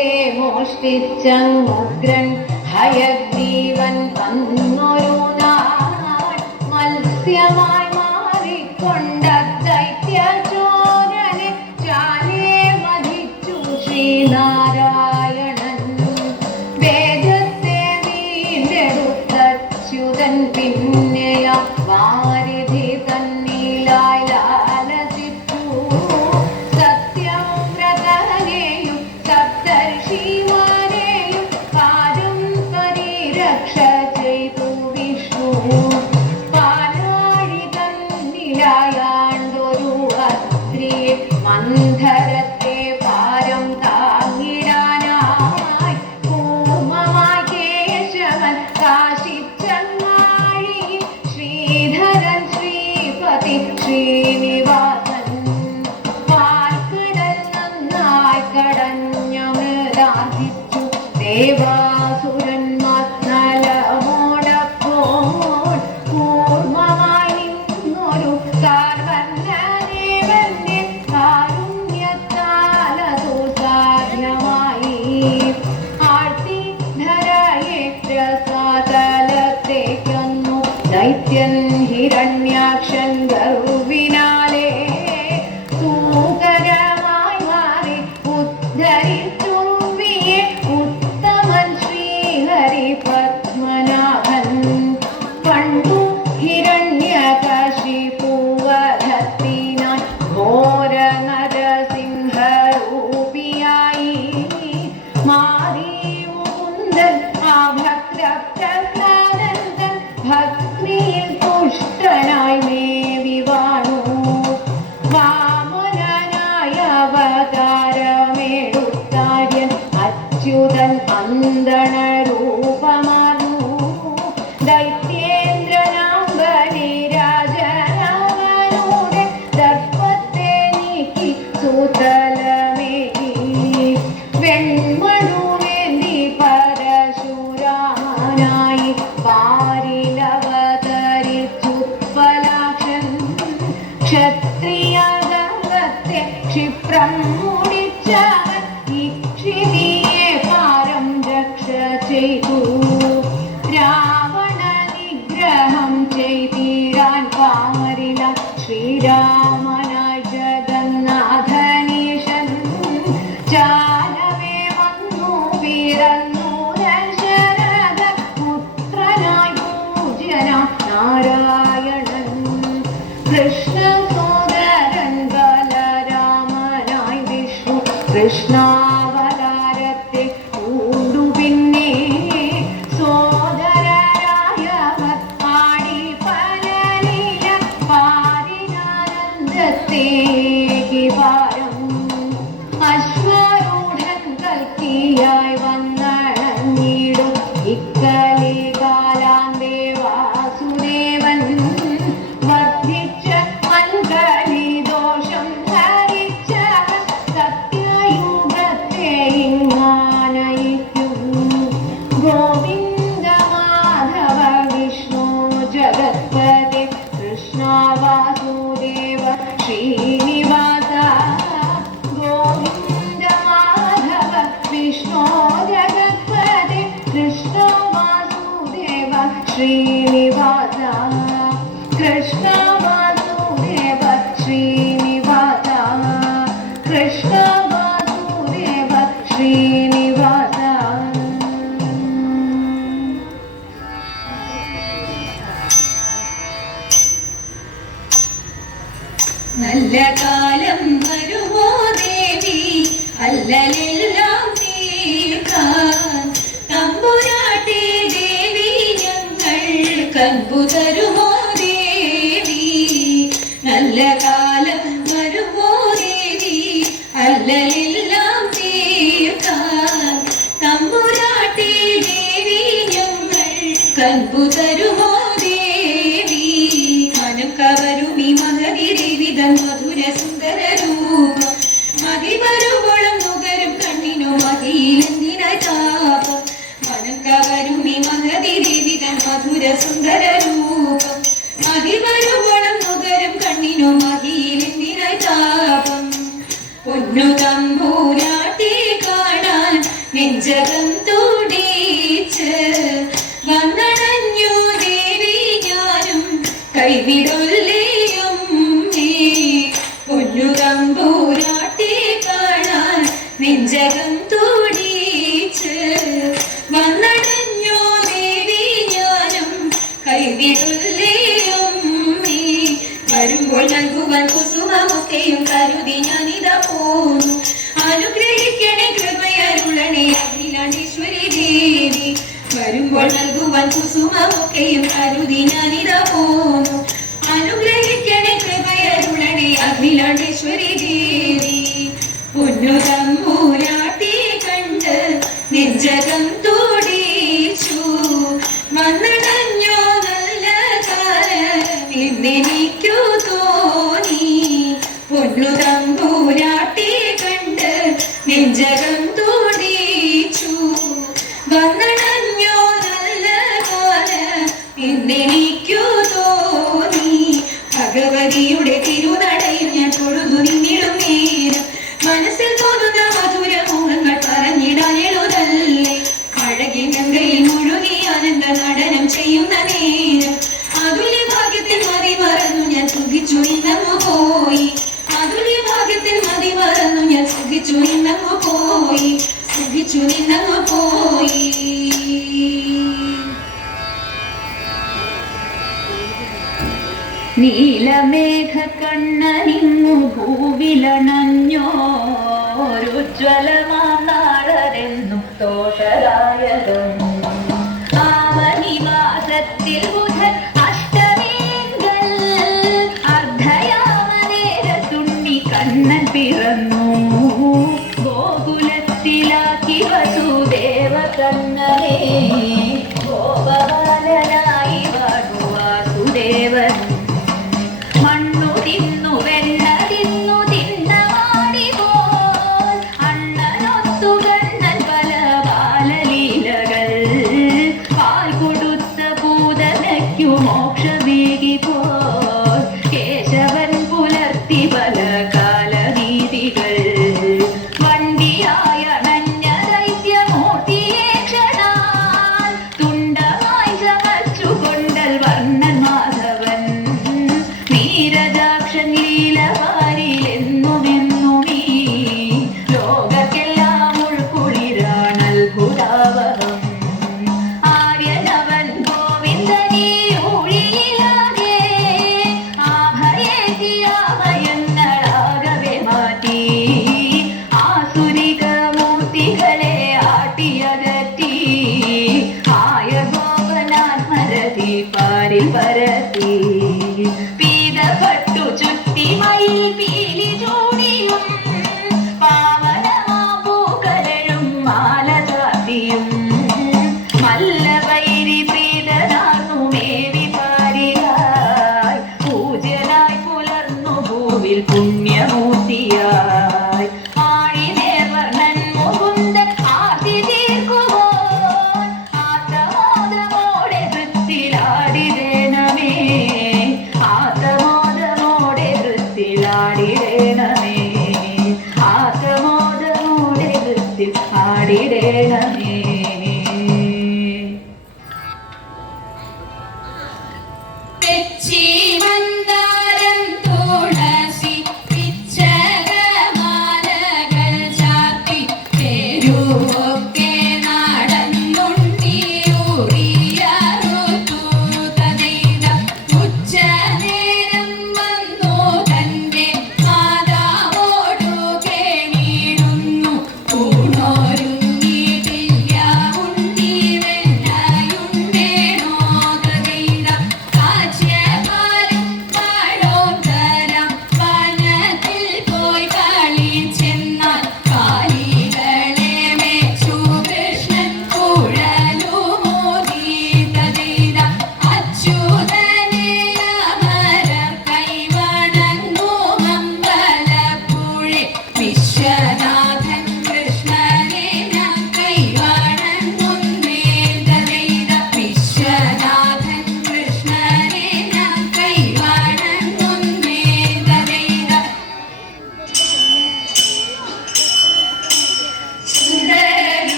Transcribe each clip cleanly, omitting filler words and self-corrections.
വേദത്തെ മോഷ്ടിച്ചുഗ്രൻ ഹയഗ്രീവൻ വന്നൊരു നാൾ മത്സ്യമായി മാറിക്കൊണ്ട ദൈത്യചോരനെ ചാലേ വധിച്ചു ശ്രീനാരായണൻ. വേദത്തെ വീണ്ടെടുത്തച്യുതൻ പിന്നെയ വാരിധി തന്നിലായി ലാലസിച്ചു. സത്യവ്രതനെയും സപ്തർഷിമാരെയും കാര്യം പരിരക്ഷ ചെയ്തു വിഷ്ണു. പാലാഴി തന്നിലായാണ്ടൊരു അത്രിയെ മന്ധരത്തെ പാരം താങ്ങിടാനായി കൂർമ്മമായി കേശവൻ കാശിച്ചങ്ങാഴി ശ്രീധരൻ ശ്രീപതി ശ്രീനിവാസൻ. പാൽക്കടൽ നന്നായി കടഞ്ഞമൃതാർജിച്ചു ദേവാസുരന്മാർ നലമോടപ്പോൾ കൂർമ്മമായി നിന്നൊരു കാർവണ്ണദേവന്റെ കാരുണ്യത്താലതു സാധ്യമായി. ആർത്തിധരയെ രസാതലത്തേക്കൊന്നു ദൈത്യൻ ഹിരണ്യാക്ഷൻ ഗർവിനാലേ സൂകരമായി മാറി ഉദ്ധരിച്ചുവിയെ ഉത്തമൻ ശ്രീഹരി പത്മനാഭൻ. പണ്ടു ഹിരണ്യകശിപുവധത്തിനായി ഘോര നരസിംഹരൂപിയായി മാറി മുകുന്ദൻ ആ ഭക്തപ്രഹ്ലാദൻ ഭക്തിയിൽ തുഷ്ടനായി മേവി വാണു. വാമനനായ അവതാരമെടുത്താര്യൻ അച്യുതൻ അന്തണരൂപമാർന്നു. ദൈത്യേന്ദ്രനാം ബലിരാജനവനുടെ ദർപ്പത്തെ നീക്കി സൂതലമേകി. വെൺമഴുവേന്തി പരശുരാമനായി പാരിലവതരിച്ചുത്പലാക്ഷൻ. ക്ഷത്രിയഗംഗത്തെ ക്ഷിപ്രം മുടിച്ചവൻ ഇക്ഷിതിയെ പാരം രക്ഷ ചെയ്തു. രാവണ നിഗ്രഹം ചെയ്തിടാൻ പാരില ശ്രീരാമനായി ജഗന്നാഥനീശൻ. ചാലവേ വന്നു പിറന്നു ദശരഥ പുത്രനായി പൂജ്യനാം നാരായണൻ. കൃഷ്ണസോദരൻ ബലരാമനായി വിഷ്ണു കൃഷ്ണാവതാരത്തെ പൂണ്ടു. പിന്നെ സോദരരായവർ പാടി പലലീല പാരിനാനന്ദത്തേക്ക് പാരം. അശ്വരൂഢൻ കൽക്കിയായി വന്നണഞ്ഞിടും ഇക്കലികാലാന്തേ വാസുദേവൻ. വർദ്ധിച്ച മൻകലി ദോഷം ധരിച്ചവൻ സത്യയുഗത്തെ ഇങ്ങാനയിക്കും. ഗോവിന്ദ മാധവ വിഷ്ണു ജഗത്പതി കൃഷ്ണ വാസുദേവ ശ്രീനിവാസ. ഗോവിന്ദ മാധവ വിഷ്ണു ജഗത്പതി കൃഷ്ണ വാസുദേവ ശ്രീനിവാസ. കൃഷ്ണ വാസുദേവ ശ്രീനിവാസ. കൃഷ്ണ വാസുദേവ ശ്രീനിവാസ. നല്ല കാലം വരുമോ ദേവി അല്ലലെല്ലാം തീർക്കാൻ. തമ്പുരാട്ടി ദേവി ഞങ്ങൾ കമ്പു തരുമോ ദേവി. നല്ല കാലം വരുമോ ദേവി അല്ലലെല്ലാം തീർക്കാൻ. തമ്പുരാട്ടി ദേവി ഞങ്ങൾ കമ്പു തരുമോ ദേവി. മനം കവരുമി മഹതി ദേവി തൻ മധുര സുന്ദര രൂപം. മതി വരുവോളം നുകരും കണ്ണിനോ മതിയിലെന്തിനായി താപം. മനം കവരുമി മഹതി ദേവി തൻ മധുര സുന്ദര രൂപം. മതി വരുവോളം നുകരും കണ്ണിനോ മതിയിലെന്തിനായി താപം. പൊന്നു തമ്പൂരാട്ടി കാണാൻ നെഞ്ചകം തുടിച്ച് വന്നണഞ്ഞു ദേവി ഞാനും കൈവിടൊല്ലേയും പൊന്നു തമ്പൂരാട്ടി കാണാൻ നെഞ്ചകം തുടിച്ച് വന്നണഞ്ഞു ദേവി ഞാനും കൈവിടൊല്ലേയും വരുമ്പോൾ നൽകുവാൻ കുസുമമൊക്കെയും കരുതി ഞാനിതാ പോന്നു അനുഗ്രഹിക്കണേ കൃപയരുളണേ അഖിലാണ്ടേശ്വരി ദേവി വരുമ്പോൾ നൽകുവാൻ കുസുമമൊക്കെയും കരുതി ഞാനിതാ പോന്നു അനുഗ്രഹിക്കണേ കൃപയരുളണേ അഖിലാണ്ടേശ്വരി ദേവി പൊന്നു തമ്പൂരാട്ടി കണ്ട് നെഞ്ചകം തുടിച്ചു വന്നണഞ്ഞോ നല്ല കാലം ഇന്നെനിക്കു തോന്നി പൊന്നു തമ്പൂരാട്ടി കണ്ട് നെഞ്ചകം തുടിച്ചു വന്നണഞ്ഞോ നല്ല കാലം ഇന്നെനിക്കു തോന്നി ഭഗവതിയുടെ തിരുനടയിൽ ഞാൻ തൊഴുതു നിന്നിടും നേരം മനസ്സിൽ തോന്നുന്ന മധുര മോഹങ്ങൾ പറഞ്ഞിടാൻ എളുതല്ലേ അഴകിൽ ഗംഗയിൽ മുഴുകി ആനന്ദ നടനം ചെയ്യുന്ന നേരം അതുല്യ ഭാഗ്യത്തിൽ മതി മറന്നു ഞാൻ സുഖിച്ചു ഇന്നങ്ങു പോയി അതുല്യ ഭാഗ്യത്തിൽ മതി മറന്നു ഞാൻ സുഖിച്ചു ഇന്നങ്ങു പോയി സുഖിച്ചു നിന്നങ്ങു പോയി നീലമേഘ കണ്ണനിങ്ങു ഭൂവിലണഞ്ഞോരുജ്വലമാണെന്നും തോഷരായകം ആവനിവാസത്തിൽ ബുധൻ അഷ്ടമീങ്കൽ അർദ്ധയാമനേരത്തുണ്ണി കണ്ണൻ പിറന്നു ഗോകുലത്തിലാക്കി വസുദേവ കണ്ണനെ ഗോപബാലനായി വാസുദേവൻ മണ്ണു തിന്നു വെണ്ണ തിന്നു തിന്നവാടി പോൽ അണ്ണനൊത്തു കണ്ണൻ പല ബാലലീലകൾ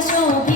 ശോഭി